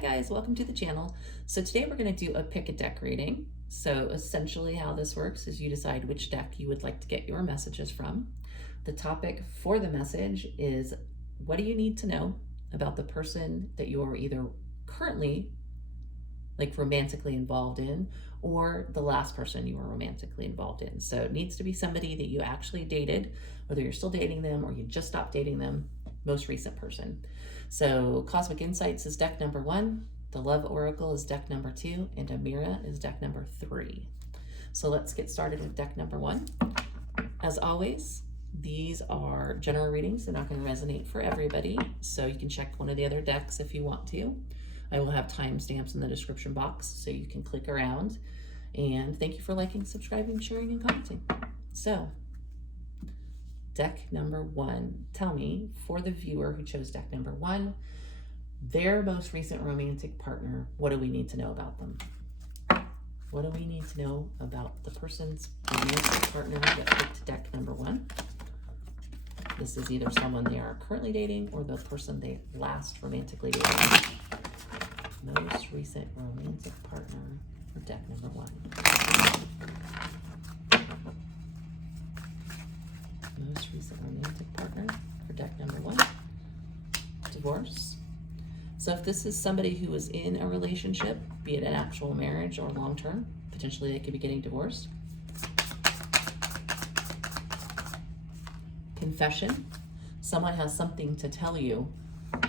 guys, welcome to the channel. So today we're going to do a pick a deck reading. So essentially how this works is you decide which deck you would like to get your messages from. The topic for the message is, what do you need to know about the person that you are either currently romantically involved in, or the last person you were romantically involved in. So it needs to be somebody that you actually dated, whether you're still dating them or you just stopped dating them, most recent person. So Cosmic Insights is deck number 1, the Love Oracle is deck number 2, and Amira is deck number 3. So let's get started with deck number 1. As always, these are general readings. They're not going to resonate for everybody, so you can check one of the other decks if you want to. I will have timestamps in the description box so you can click around. And thank you for liking, subscribing, sharing, and commenting. So, deck number 1. Tell me, for the viewer who chose deck number 1, their most recent romantic partner, what do we need to know about them? What do we need to know about the person's romantic partner that picked deck number 1? This is either someone they are currently dating or the person they last romantically dated. Most recent romantic partner for deck number 1. Most recent romantic partner for deck number 1. Divorce. So if this is somebody who is in a relationship, be it an actual marriage or long-term, potentially they could be getting divorced. Confession. Someone has something to tell you.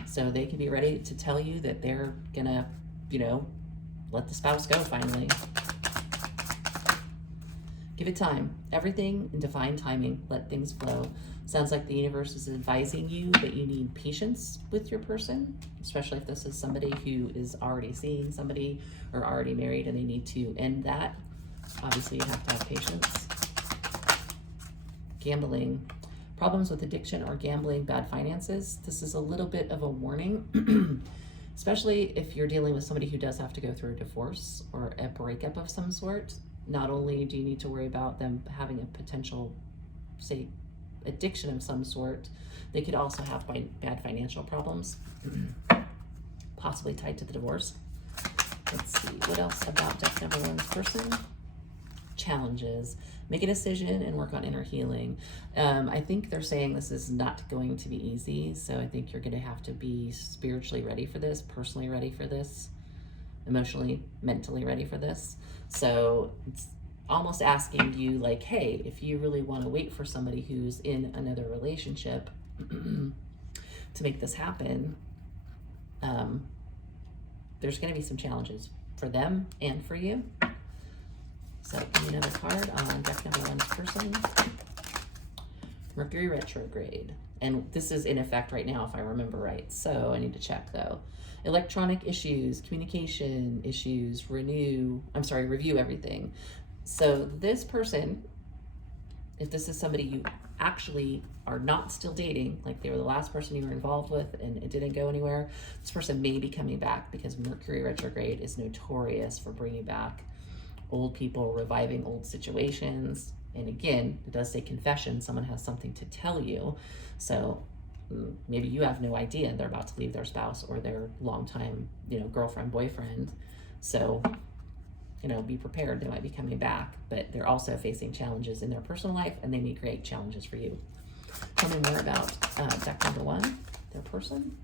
So they can be ready to tell you that they're gonna, let the spouse go finally. Give it time. Everything in divine timing. Let things flow. Sounds like the universe is advising you that you need patience with your person, especially if this is somebody who is already seeing somebody or already married and they need to end that. Obviously, you have to have patience. Gambling. Problems with addiction or gambling, bad finances. This is a little bit of a warning, especially if you're dealing with somebody who does have to go through a divorce or a breakup of some sort. Not only do you need to worry about them having a potential, say, addiction of some sort, they could also have bad financial problems, possibly tied to the divorce. Let's see, what else about deck number 1's person? Challenges. Make a decision and work on inner healing. I think they're saying this is not going to be easy, so I think you're going to have to be spiritually ready for this, personally ready for this, emotionally, mentally ready for this. So it's almost asking you like, hey, if you really want to wait for somebody who's in another relationship to make this happen, there's going to be some challenges for them and for you. So give me another card on deck number 1's person. Mercury retrograde. And this is in effect right now, if I remember right. So I need to check though. Electronic issues, communication issues, review everything. So this person, if this is somebody you actually are not still dating, like they were the last person you were involved with and it didn't go anywhere, this person may be coming back because Mercury retrograde is notorious for bringing back old people, reviving old situations. And again, it does say confession. Someone has something to tell you. So maybe you have no idea they're about to leave their spouse or their longtime, girlfriend, boyfriend. So, be prepared. They might be coming back, but they're also facing challenges in their personal life and they may create challenges for you. Tell me more about deck number 1, their person.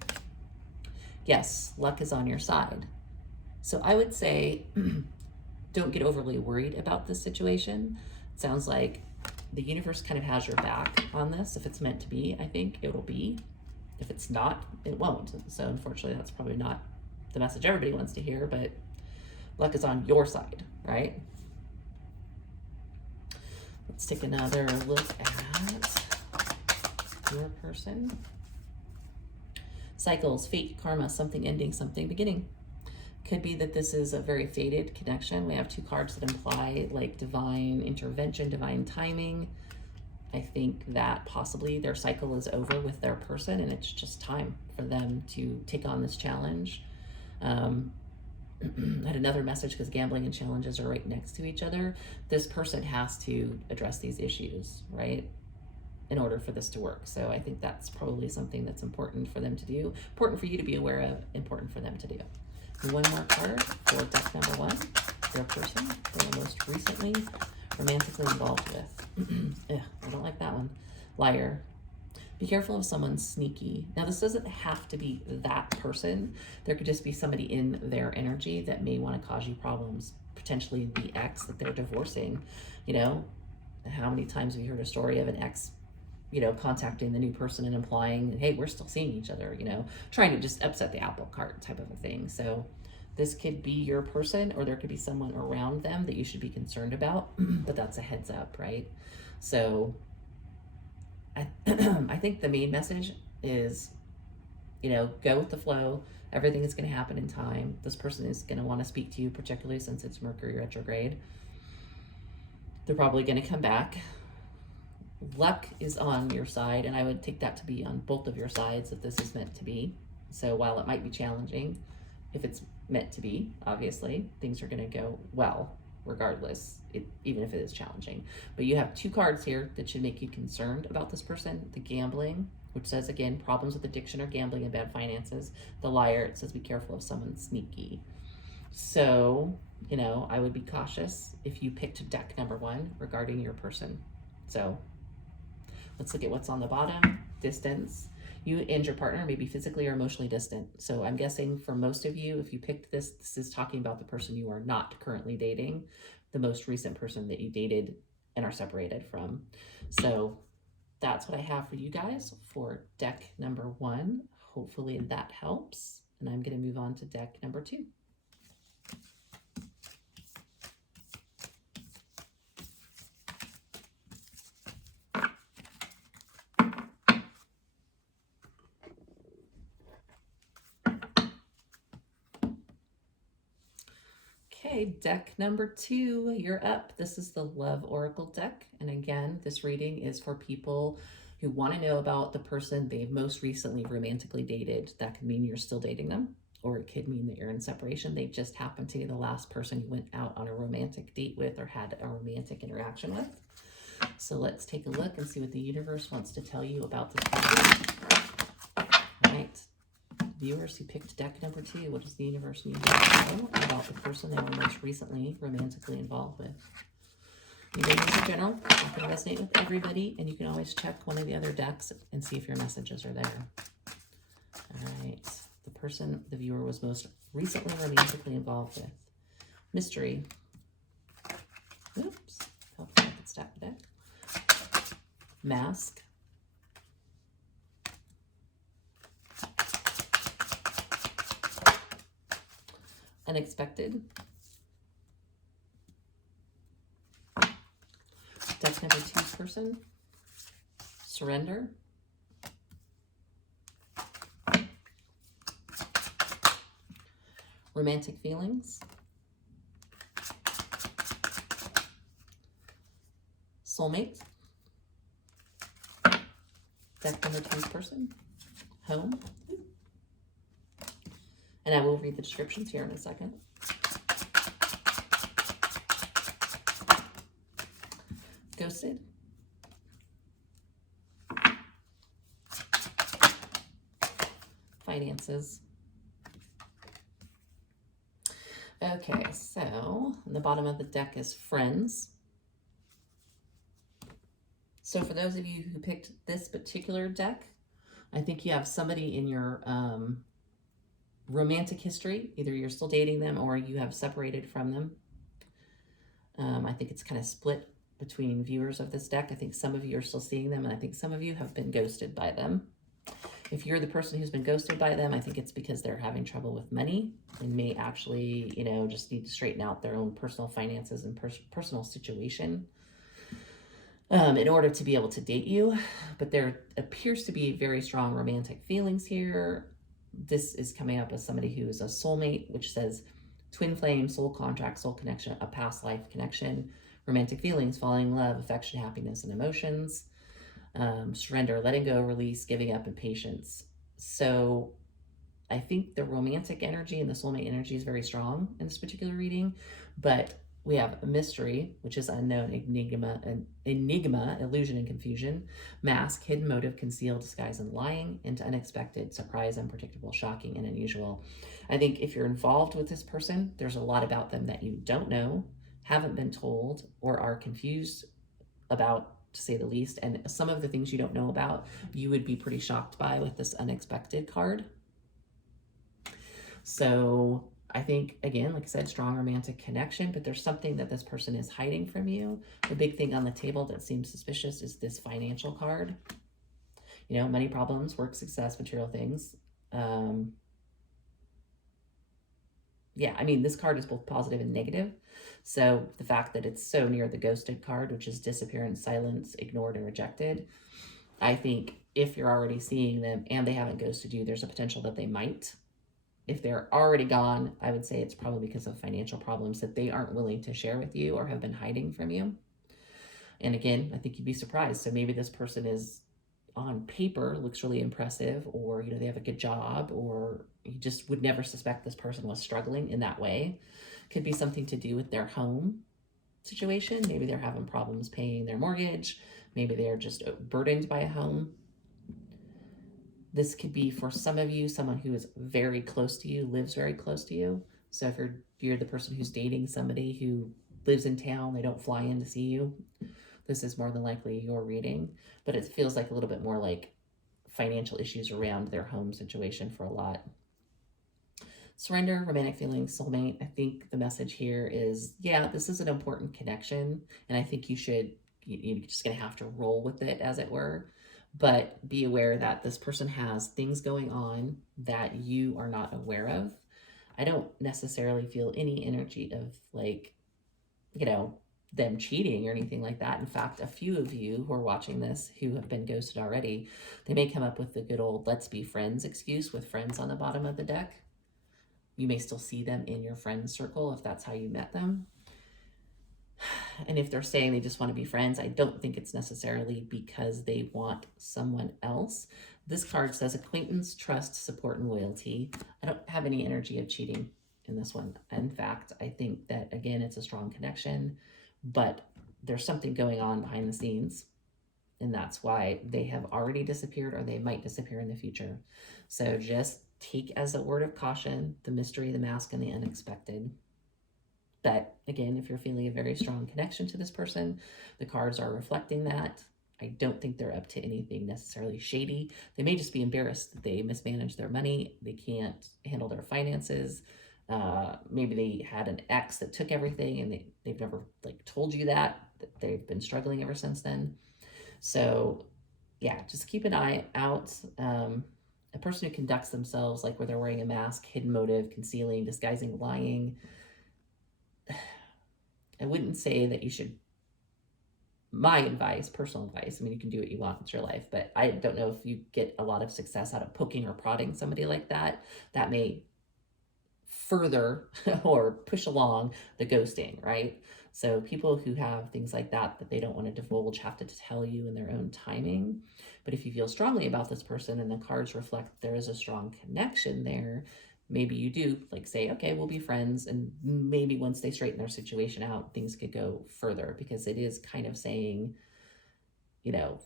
Yes, luck is on your side. So I would say, don't get overly worried about this situation. It sounds like the universe kind of has your back on this. If it's meant to be, I think it'll be. If it's not, it won't. So unfortunately, that's probably not the message everybody wants to hear, but luck is on your side, right? Let's take another look at your person. Cycles, fate, karma, something ending, something beginning. Could be that this is a very fated connection. We have 2 cards that imply like divine intervention, divine timing. I think that possibly their cycle is over with their person and it's just time for them to take on this challenge. I had another message because gambling and challenges are right next to each other. This person has to address these issues, right? in order for this to work. So I think that's probably something that's important for them to do, important for you to be aware of, important for them to do. And one more card for deck number one, your person they were most recently romantically involved with. Ugh, I don't like that one. Liar. Be careful of someone sneaky. Now, this doesn't have to be that person. There could just be somebody in their energy that may want to cause you problems. Potentially the ex that they're divorcing. You know, how many times have you heard a story of an ex, you know, contacting the new person and implying, hey, we're still seeing each other, you know, trying to just upset the apple cart type of a thing. So this could be your person, or there could be someone around them that you should be concerned about, but that's a heads up, right? So I think the main message is, you know, go with the flow. Everything is going to happen in time. This person is going to want to speak to you, particularly since it's Mercury retrograde. They're probably going to come back. Luck is on your side, and I would take that to be on both of your sides if this is meant to be. So while it might be challenging, if it's meant to be, obviously, things are going to go well regardless, even if it is challenging. But you have two cards here that should make you concerned about this person. The gambling, which says, again, problems with addiction or gambling and bad finances. The liar, it says be careful of someone sneaky. So, you know, I would be cautious if you picked deck number one regarding your person. So let's look at what's on the bottom. Distance. You and your partner may be physically or emotionally distant. So I'm guessing for most of you, if you picked this, this is talking about the person you are not currently dating, the most recent person that you dated and are separated from. So that's what I have for you guys for deck number one. Hopefully that helps. And I'm going to move on to deck number two. Okay, deck number two, you're up. This is the Love Oracle deck. And again, this reading is for people who want to know about the person they've most recently romantically dated. That could mean you're still dating them, or it could mean that you're in separation. They just happen to be the last person you went out on a romantic date with or had a romantic interaction with. So let's take a look and see what the universe wants to tell you about this person. All right. Viewers who picked deck number two, what does the universe need to know about the person they were most recently romantically involved with? You readings in general, not going to resonate with everybody, and you can always check one of the other decks and see if your messages are there. All right, the person the viewer was most recently romantically involved with. Mystery. Oops, hopefully I can stack the deck. Mask. Unexpected. Deck number two person. Surrender. Romantic feelings. Soulmate. Deck number two person. Home. And I will read the descriptions here in a second. Ghosted. Finances. Okay, so on the bottom of the deck is friends. So for those of you who picked this particular deck, I think you have somebody in your romantic history. Either you're still dating them or you have separated from them. I think it's kind of split between viewers of this deck. I think some of you are still seeing them, and I think some of you have been ghosted by them. If you're the person who's been ghosted by them, I think it's because they're having trouble with money and may actually, you know, just need to straighten out their own personal finances and personal situation in order to be able to date you. But there appears to be very strong romantic feelings here. This is coming up as somebody who is a soulmate, which says twin flame, soul contract, soul connection, a past life connection, romantic feelings, falling in love, affection, happiness, and emotions, surrender, letting go, release, giving up, and patience. So I think the romantic energy and the soulmate energy is very strong in this particular reading, but We have mystery, which is unknown, enigma, illusion and confusion, mask, hidden motive, concealed, disguise, and lying, into unexpected, surprise, unpredictable, shocking, and unusual. I think if you're involved with this person, there's a lot about them that you don't know, haven't been told, or are confused about, to say the least. And some of the things you don't know about, you would be pretty shocked by with this unexpected card. So I think, again, like I said, strong romantic connection, but there's something that this person is hiding from you. The big thing on the table that seems suspicious is this financial card. You know, money problems, work success, material things. Yeah, I mean, this card is both positive and negative. So the fact that it's so near the ghosted card, which is disappearance, silence, ignored, and rejected, I think if you're already seeing them and they haven't ghosted you, there's a potential that they might. If they're already gone, I would say it's probably because of financial problems that they aren't willing to share with you or have been hiding from you. And again, I think you'd be surprised. So maybe this person is on paper looks really impressive, or, you know, they have a good job, or you just would never suspect this person was struggling in that way. Could be something to do with their home situation. Maybe they're having problems paying their mortgage. Maybe they're just burdened by a home. This could be, for some of you, someone who is very close to you, lives very close to you. So if you're the person who's dating somebody who lives in town, they don't fly in to see you, this is more than likely your reading. But it feels like a little bit more like financial issues around their home situation for a lot. Surrender, romantic feelings, soulmate. I think the message here is, yeah, this is an important connection, and I think you're just going to have to roll with it, as it were. But be aware that this person has things going on that you are not aware of. I don't necessarily feel any energy of, like, you know, them cheating or anything like that. In fact, a few of you who are watching this who have been ghosted already, they may come up with the good old let's be friends excuse with friends on the bottom of the deck. You may still see them in your friend circle if that's how you met them. And if they're saying they just want to be friends, I don't think it's necessarily because they want someone else. This card says acquaintance, trust, support, and loyalty. I don't have any energy of cheating in this one. In fact, I think that, again, it's a strong connection, but there's something going on behind the scenes, and that's why they have already disappeared, or they might disappear in the future. So just take as a word of caution the mystery, the mask, and the unexpected. But again, if you're feeling a very strong connection to this person, the cards are reflecting that. I don't think they're up to anything necessarily shady. They may just be embarrassed that they mismanaged their money. They can't handle their finances. Maybe they had an ex that took everything, and they've never told you that they've been struggling ever since then. So yeah, just keep an eye out. A person who conducts themselves like where they're wearing a mask, hidden motive, concealing, disguising, lying. I wouldn't say that you should, my advice, personal advice, I mean, you can do what you want with your life, but I don't know if you get a lot of success out of poking or prodding somebody like that. That may further or push along the ghosting, right? So people who have things like that they don't want to divulge have to tell you in their own timing. But if you feel strongly about this person and the cards reflect there is a strong connection there, maybe you do say, okay, we'll be friends. And maybe once they straighten their situation out, things could go further, because it is kind of saying, you know,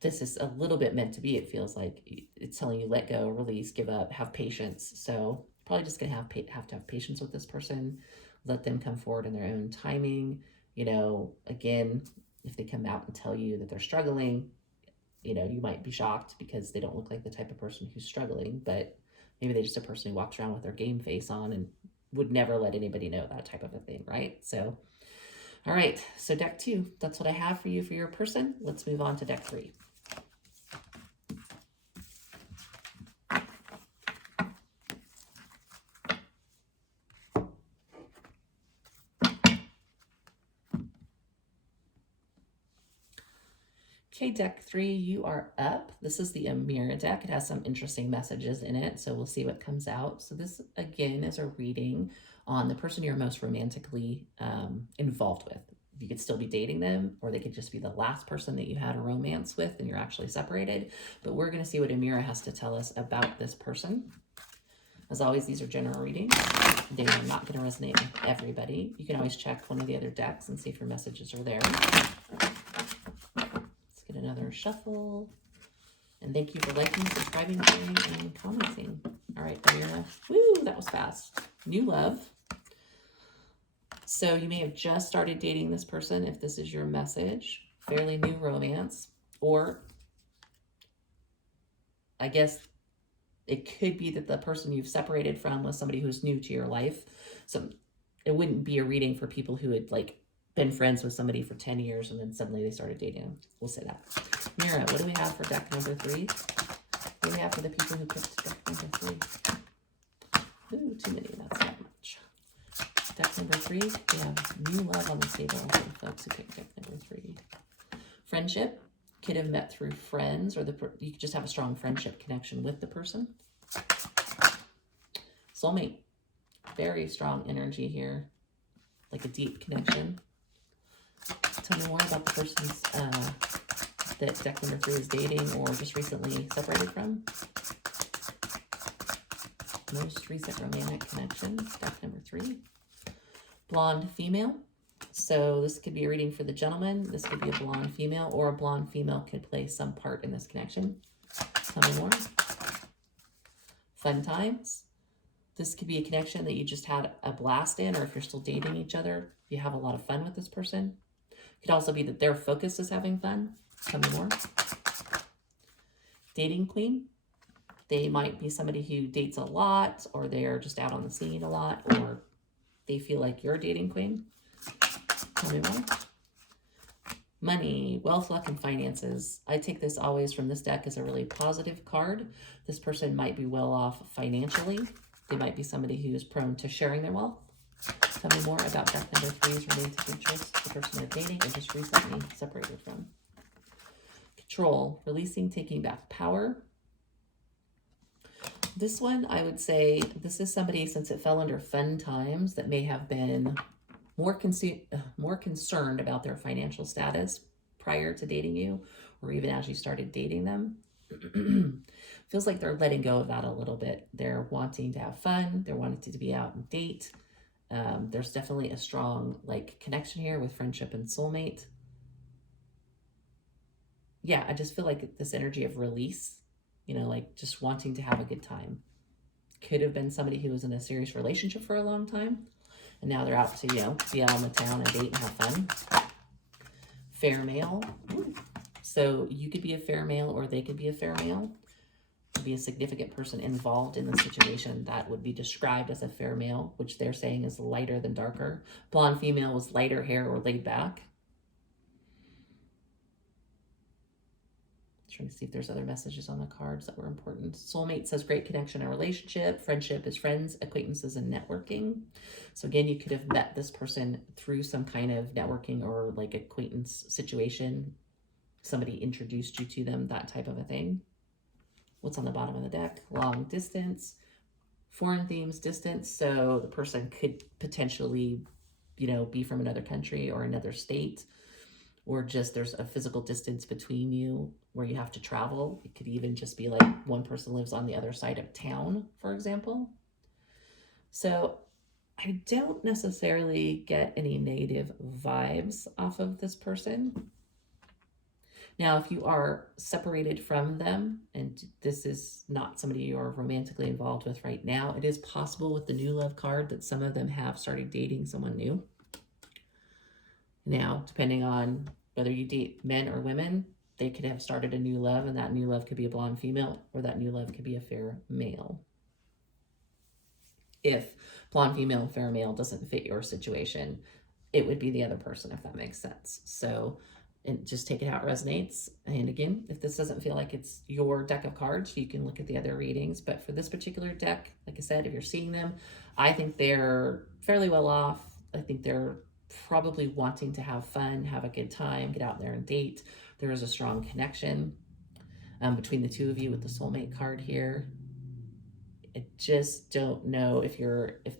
this is a little bit meant to be. It feels like it's telling you let go, release, give up, have patience. So probably just gonna have to have patience with this person, let them come forward in their own timing. You know, again, if they come out and tell you that they're struggling, you know, you might be shocked because they don't look like the type of person who's struggling, but maybe they're just a person who walks around with their game face on and would never let anybody know that type of a thing, right? So, all right, so deck 2, that's what I have for you for your person. Let's move on to deck 3. Okay, deck 3, you are up. This is the Amira deck. It has some interesting messages in it, so we'll see what comes out. So this, again, is a reading on the person you're most romantically involved with. You could still be dating them, or they could just be the last person that you had a romance with and you're actually separated. But we're going to see what Amira has to tell us about this person. As always, these are general readings. They are not going to resonate with everybody. You can always check one of the other decks and see if your messages are there. Let's get another shuffle. And thank you for liking, subscribing, sharing, and commenting. All right, Amira. Woo, that was fast. New love. So you may have just started dating this person if this is your message. Fairly new romance. Or I guess it could be that the person you've separated from was somebody who's new to your life. So it wouldn't be a reading for people who had like been friends with somebody for 10 years and then suddenly they started dating them. We'll say that. Mira, what do we have for deck number 3? What do we have for the people who picked deck number 3? Ooh, too many. That's not much. Deck number 3, we have new love on the table for the folks who picked deck number 3. Friendship. Could have met through friends, or you could just have a strong friendship connection with the person. Soulmate. Very strong energy here. Like a deep connection. Tell me more about the person's that deck number 3 is dating or just recently separated from. Most recent romantic connection, deck number 3. Blonde female. So this could be a reading for the gentleman. This could be a blonde female, or a blonde female could play some part in this connection. Tell me more. Fun times. This could be a connection that you just had a blast in, or if you're still dating each other, you have a lot of fun with this person. It could also be that their focus is having fun. Tell me more. Dating queen. They might be somebody who dates a lot, or they are just out on the scene a lot, or they feel like you're a dating queen. Tell me more. Money, wealth, luck, and finances. I take this always from this deck as a really positive card. This person might be well off financially. They might be somebody who is prone to sharing their wealth. Tell me more about deck number 3's romantic interest, the person they're dating or just recently separated from. Control, releasing, taking back power. This one, I would say, this is somebody, since it fell under fun times, that may have been more concerned about their financial status prior to dating you, or even as you started dating them. Feels like they're letting go of that a little bit. They're wanting to have fun. They're wanting to be out and date. There's definitely a strong connection here with friendship and soulmate. Yeah, I just feel like this energy of release, just wanting to have a good time. Could have been somebody who was in a serious relationship for a long time, and now they're out to, be out on the town and date and have fun. Fair male. So you could be a fair male, or they could be a fair male. Could be a significant person involved in the situation that would be described as a fair male, which they're saying is lighter than darker. Blonde female was lighter hair or laid back. Trying to see if there's other messages on the cards that were important. Soulmate says great connection and relationship. Friendship is friends, acquaintances, and networking. So again, you could have met this person through some kind of networking or acquaintance situation. Somebody introduced you to them, that type of a thing. What's on the bottom of the deck? Long distance, foreign themes, distance. So the person could potentially, be from another country or another state, or just there's a physical distance between you where you have to travel. It could even just be one person lives on the other side of town, for example. So I don't necessarily get any negative vibes off of this person. Now, if you are separated from them and this is not somebody you are romantically involved with right now, it is possible with the new love card that some of them have started dating someone new. Now, depending on whether you date men or women, they could have started a new love, and that new love could be a blonde female, or that new love could be a fair male. If blonde female and fair male doesn't fit your situation, it would be the other person, if that makes sense. So, and just take it how it resonates. And again, if this doesn't feel like it's your deck of cards, you can look at the other readings. But for this particular deck, like I said, if you're seeing them, I think they're fairly well off. I think they're probably wanting to have fun, have a good time, get out there and date. There is a strong connection between the two of you with the soulmate card here. I just don't know if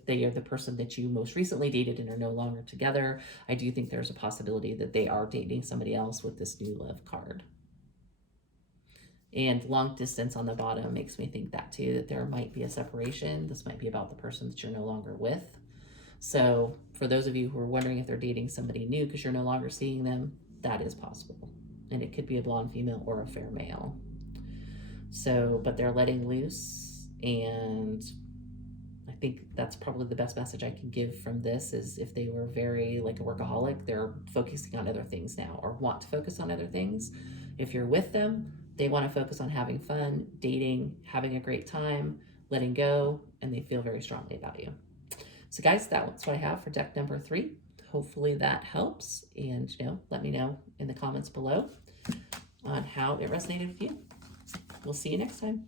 they are the person that you most recently dated and are no longer together. I do think there's a possibility that they are dating somebody else with this new love card. And long distance on the bottom makes me think that too, that there might be a separation. This might be about the person that you're no longer with. So for those of you who are wondering if they're dating somebody new because you're no longer seeing them, that is possible. And it could be a blonde female or a fair male. So, but they're letting loose, and I think that's probably the best message I can give from this is if they were very like a workaholic, they're focusing on other things now or want to focus on other things. If you're with them, they want to focus on having fun, dating, having a great time, letting go, and they feel very strongly about you. So guys, that's what I have for deck number 3. Hopefully that helps, and let me know in the comments below on how it resonated with you. We'll see you next time.